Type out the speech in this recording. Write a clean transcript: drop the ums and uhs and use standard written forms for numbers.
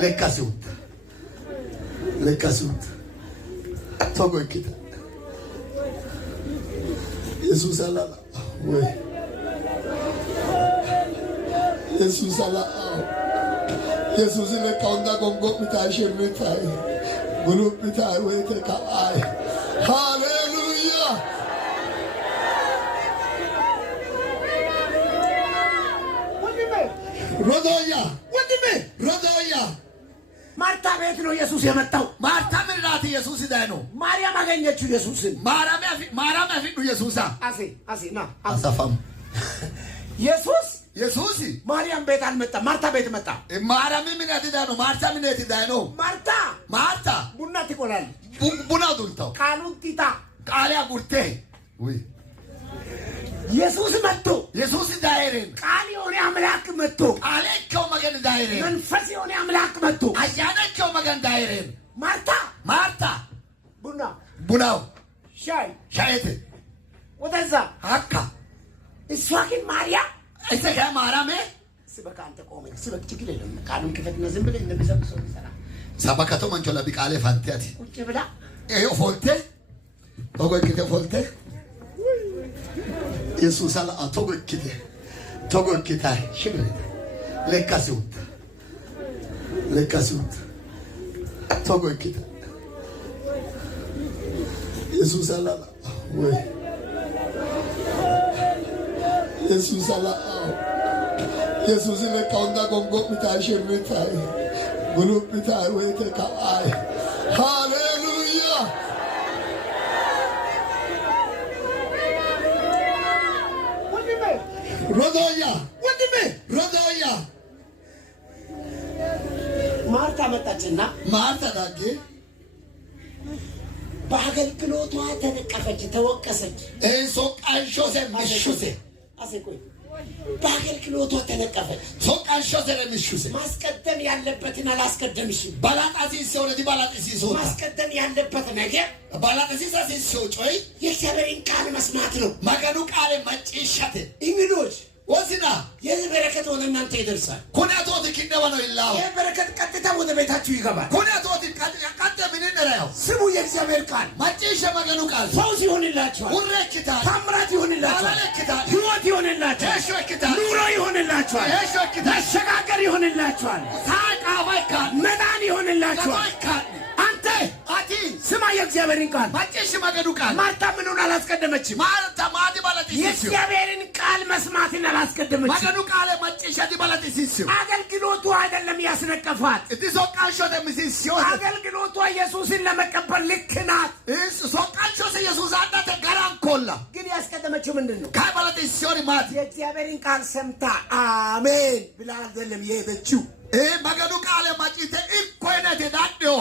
lekasut togo kita Jesus ala we Jesus ala Jesus le kaunda gongo mitashe mitai gulu mitai we te ka ai hallelujah Rodoya ማርታ ቤት ነው ኢየሱስ የመጣው ማርታ ምራት ኢየሱስ ዳይኖ ማርያም አገኘችው ኢየሱስን ማርያም ያፊዱ ኢየሱሳ አሴ ና አሳፋም ኢየሱስ ማርያም ቤት አልመጣም ማርታ ቤት መጣ ማርያም ምን ያትዳኖ ማርታ ምን ያትዳኖ ማርታ ቡና ትቆላል ቡና ዱልታው ቃሉን ቲታ ቃሊያ ጉርቴ ወይ ኢየሱስ መጥቶ ኢየሱስ ዳይሬን ቃል የሆነ አምላክ መጥቶ ቃልከው መገን ዳይሬን መንፈስ የሆነ አምላክ መጥቶ አያነከው መገን ዳይሬን ማርታ ቡናው ሻይት ወደዛ አካ እሷ ግን ማርያም እሰጋ ማርያም ስበካ አንተ ቆመ ስበክ ችግር የለም ቃሉን ክፈትና ዝም ብለህ እንደሚሰብሰው ይሰራ ሰበከቶ መንቾላ ቢቃሌ ፋንቲያቲ ቁጭ ብላ ፎልቴ ፎልቴ Jesus ala togo kita shimre lekasut togo kita Jesus ala we Jesus ala Jesus le kaunda gongo mitashe mitai gulu mitai we te ka ai hallelujah Rodoya ማርታ መጣችና ማርታ ዳጌ በአገልግሎቷ ተነቀፈች ተወቀሰች ሶቃንሾ ዘምሹሴ አሴቆይ በአገልግሎቷ ተነቀፈች ሶቃንሾ ዘምሹሴ ማስቀደም ያለበትን አላስቀደምሽም ባላጣሲ ሶለዲ ባላጣሲ ሶ ማስቀደም ያለበት ነገር ባላጣሲ ሶ ጮይ የእግዚአብሔርን ቃል መስማት ነው ማገኑ ቃል መጪሸት እንግዶች ወሲና የበረከት ወደ እናንተ ይደርሳል ኩናቶት ኪንደባ ነው ይላው የበረከት ቀጥታ ወደ ቤታችሁ ይገባል ኩናቶት ቀጥታ ምን እንደራው ስሙ የእግዚአብሔር ቃል ማጪሸ ማገኑ ቃል ፈውስ ይሆንላችኋል ወረክታ ታምራት ይሆንላችኋል አለክታ ህይወት ይሆንላችኋል እሽክታ ኑሮ ይሆንላችኋል እሽክታ መሸጋገር ይሆንላችኋል ታቃባይካ መዳን ይሆንላችኋል አንተ አቲ ስማ የእግዚአብሔርን ቃል ማጪሸ ማገኑ ቃል ማርታ ምኑን አላስቀደመችም ማርታ ማዲ ባላቲ የእግዚአብሔርን ቃል መስማትን አላስቀደመችም ማገኑ ቃል ማጪሸ ዲ ባላቲ ሲሱ አገልግሎቱ አይደለም ያስነቀፋት ሶቃንሾ ደምሲዮ አገልግሎቷ ኢየሱስን ለመቀበል ልክ ናት ሶቃንሾ ኢየሱስ አንተ ጋራን ኮላ ግን ያስቀደመችው ምንድነው ካባላቲ ሲዮሪ ማት የእግዚአብሔርን ቃል ሰምታ አሜን ብላ አይደለም የሄደችው ማገኑ ቃል ማጪተ ኢኮይነቴ ዳዴው